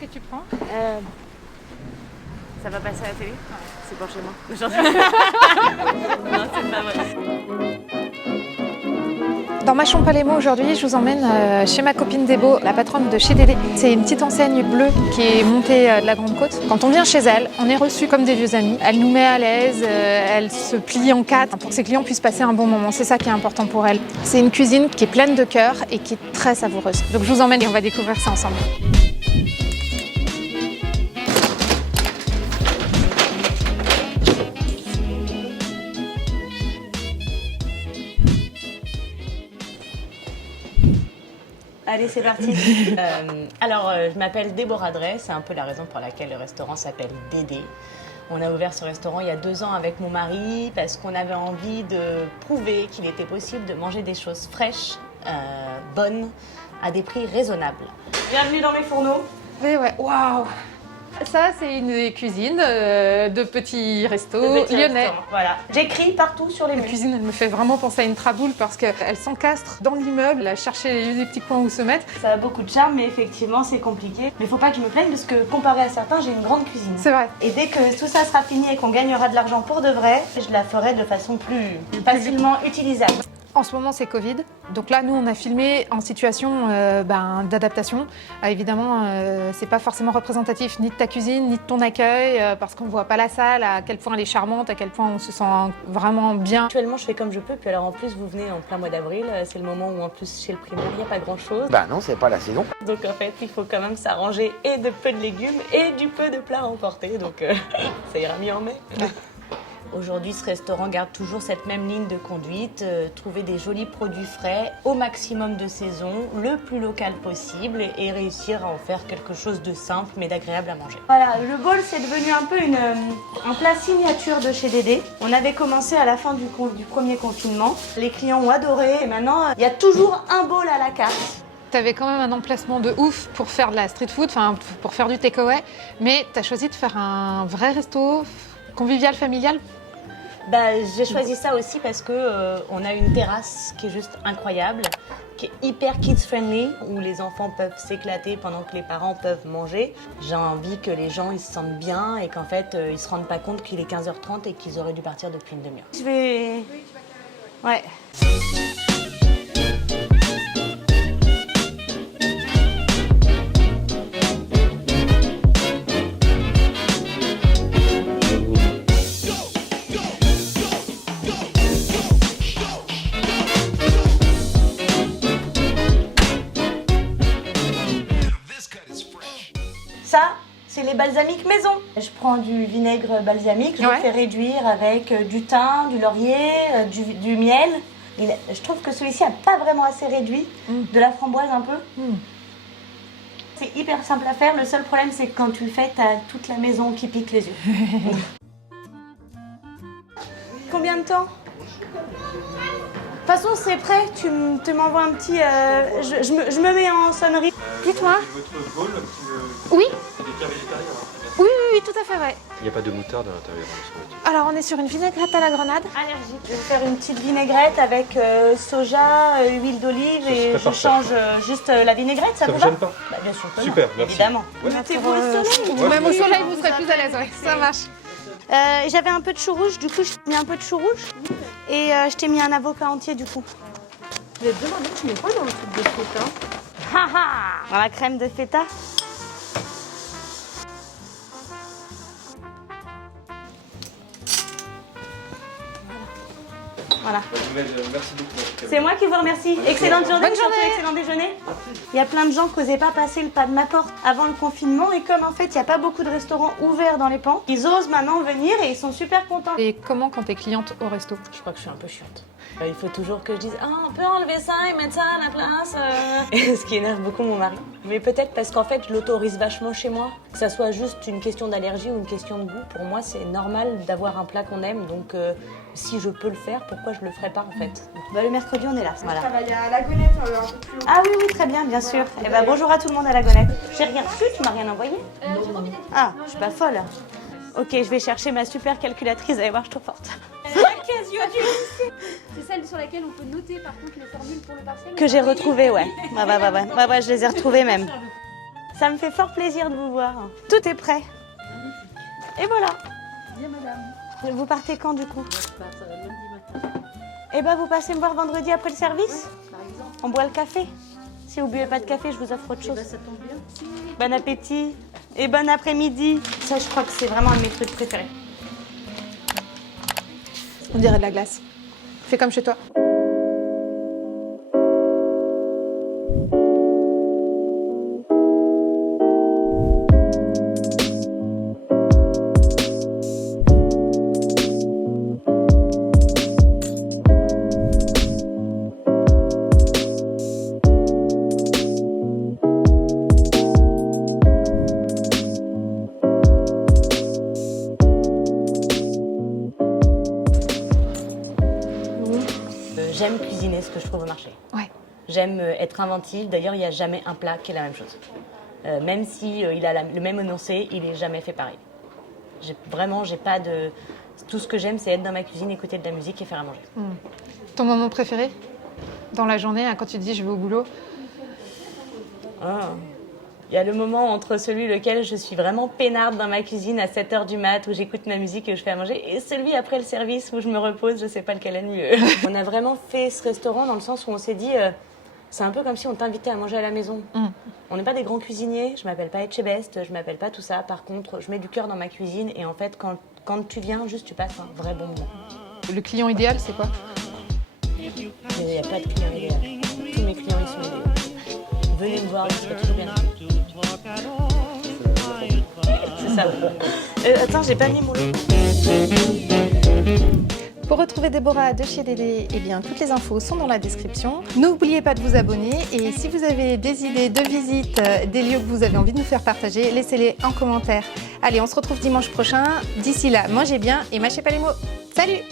que tu prends? Ça va passer à la télé? C'est pour chez moi. Non, c'est pas vrai. Dans Mâchon Palémo aujourd'hui, je vous emmène chez ma copine Débo, la patronne de chez Dédé. C'est une petite enseigne bleue qui est montée de la Grande Côte. Quand on vient chez elle, on est reçu comme des vieux amis. Elle nous met à l'aise, elle se plie en quatre pour que ses clients puissent passer un bon moment. C'est ça qui est important pour elle. C'est une cuisine qui est pleine de cœur et qui est très savoureuse. Donc je vous emmène et on va découvrir ça ensemble. Allez, c'est parti. Je m'appelle Déborah Drey, c'est un peu la raison pour laquelle le restaurant s'appelle Dédé. On a ouvert ce restaurant il y a 2 ans avec mon mari parce qu'on avait envie de prouver qu'il était possible de manger des choses fraîches, bonnes, à des prix raisonnables. Bienvenue dans mes fourneaux. Mais ouais, waouh! Ça, c'est une cuisine de petits restos lyonnais. Voilà. J'écris partout sur les murs. La cuisine, elle me fait vraiment penser à une traboule parce qu'elle s'encastre dans l'immeuble, à chercher des petits coins où se mettre. Ça a beaucoup de charme, mais effectivement, c'est compliqué. Mais faut pas que je me plaigne parce que comparé à certains, j'ai une grande cuisine. C'est vrai. Et dès que tout ça sera fini et qu'on gagnera de l'argent pour de vrai, je la ferai de façon plus facilement utilisable. En ce moment, c'est Covid. Donc là, nous, on a filmé en situation d'adaptation. Évidemment, c'est pas forcément représentatif ni de ta cuisine, ni de ton accueil, parce qu'on voit pas la salle, à quel point elle est charmante, à quel point on se sent vraiment bien. Actuellement, je fais comme je peux. Puis alors, en plus, vous venez en plein mois d'avril. C'est le moment où, en plus, chez le primaire, il n'y a pas grand-chose. Bah non, c'est pas la saison. Donc, en fait, il faut quand même s'arranger et de peu de légumes et du peu de plats à emporter. Donc, ça ira mieux en mai. Aujourd'hui, ce restaurant garde toujours cette même ligne de conduite, trouver des jolis produits frais au maximum de saison, le plus local possible et réussir à en faire quelque chose de simple mais d'agréable à manger. Voilà, le bol c'est devenu un peu un plat signature de chez Dédé. On avait commencé à la fin du premier confinement, les clients ont adoré et maintenant il y a toujours un bol à la carte. T'avais quand même un emplacement de ouf pour faire de la street food, enfin pour faire du takeaway, mais t'as choisi de faire un vrai resto convivial, familial. J'ai choisi ça aussi parce que on a une terrasse qui est juste incroyable, qui est hyper kids-friendly, où les enfants peuvent s'éclater pendant que les parents peuvent manger. J'ai envie que les gens ils se sentent bien et qu'en fait ils se rendent pas compte qu'il est 15h30 et qu'ils auraient dû partir depuis une demi-heure. Je vais... Ouais. Ça, c'est les balsamiques maison. Je prends du vinaigre balsamique, je le fais réduire avec du thym, du laurier, du miel. Je trouve que celui-ci n'a pas vraiment assez réduit, de la framboise un peu. C'est hyper simple à faire, le seul problème c'est que quand tu le fais, t'as toute la maison qui pique les yeux. Combien de temps ? De toute façon, c'est prêt, tu m'envoies un petit... je me mets en sonnerie. Dites-moi. Votre bol, Oui. c'est des plats végétariens. Oui, tout à fait, ouais. Il n'y a pas de moutarde à l'intérieur. Alors, on est sur une vinaigrette à la grenade. Allergique. Je vais faire une petite vinaigrette avec soja, huile d'olive et je change juste la vinaigrette, ça vous vous va gêne pas? Bien sûr que Super, non, merci. évidemment. Ouais. Mettez-vous au soleil. Ou même au soleil, vous serez plus à l'aise, ouais. Ça marche. J'avais un peu de chou rouge, du coup je t'ai mis un peu de chou rouge et je t'ai mis un avocat entier du coup. Je vais te demander, tu mets quoi dans le truc de feta? Dans la crème de feta. Voilà. Merci beaucoup. C'est moi qui vous remercie. Excellente journée, surtout excellent déjeuner. Il y a plein de gens qui n'osaient pas passer le pas de ma porte avant le confinement et comme en fait il n'y a pas beaucoup de restaurants ouverts dans les pans, ils osent maintenant venir et ils sont super contents. Et comment quand t'es cliente au resto? Je crois que je suis un peu chiante. Il faut toujours que je dise « Ah, on peut enlever ça et mettre ça à la place Ce qui énerve beaucoup mon mari. Mais peut-être parce qu'en fait, je l'autorise vachement chez moi. Que ça soit juste une question d'allergie ou une question de goût, pour moi, c'est normal d'avoir un plat qu'on aime. Donc, si je peux le faire, pourquoi je le ferais pas, en fait? Le mercredi, on est là. Voilà. Travailler à la Gonette un peu plus haut. Ah oui, très bien, bien sûr. Eh ben, bonjour à tout le monde à la Gonette. J'ai rien reçu, tu m'as rien envoyé? Ah, je suis pas folle. Ok, je vais chercher ma super calculatrice, allez voir, je suis trop forte. C'est celle sur laquelle on peut noter par contre les formules pour le partiel. Que j'ai retrouvée, ouais. Ouais, je les ai retrouvées même. Ça me fait fort plaisir de vous voir. Tout est prêt. Et voilà. Bien, madame. Vous partez quand du coup? Je pars lundi matin, Eh ben vous passez me voir vendredi après le service? par exemple. On boit le café. Si vous buvez pas de café, je vous offre autre chose. Bah, ça tombe bien. Bon appétit et bon après-midi. Ça, je crois que c'est vraiment un de mes trucs préférés. On dirait de la glace. Fais comme chez toi. J'aime cuisiner ce que je trouve au marché. Ouais. J'aime être inventive. D'ailleurs, il n'y a jamais un plat qui est la même chose. Même si il a le même énoncé, il n'est jamais fait pareil. J'ai pas de... Tout ce que j'aime, c'est être dans ma cuisine, écouter de la musique et faire à manger. Ton moment préféré dans la journée, hein, quand tu te dis je vais au boulot? Ah. Il y a le moment entre celui lequel je suis vraiment peinarde dans ma cuisine à 7h du mat, où j'écoute ma musique et où je fais à manger, et celui après le service où je me repose, je sais pas lequel est le mieux. On a vraiment fait ce restaurant dans le sens où on s'est dit, c'est un peu comme si on t'invitait à manger à la maison. On n'est pas des grands cuisiniers, je m'appelle pas Etchebest, je m'appelle pas tout ça. Par contre, je mets du cœur dans ma cuisine et en fait, quand tu viens, juste tu passes un vrai bon moment. Le client idéal, c'est quoi? Il n'y a pas de client idéal. Tous mes clients, ils sont idéaux. Venez me voir, je serai toujours bien. C'est ça. Attends, j'ai pas mis mon lot. Pour retrouver Déborah de chez Dédé, eh bien, toutes les infos sont dans la description. N'oubliez pas de vous abonner et si vous avez des idées de visites, des lieux que vous avez envie de nous faire partager, laissez-les en commentaire. Allez, on se retrouve dimanche prochain. D'ici là, mangez bien et mâchez pas les mots. Salut!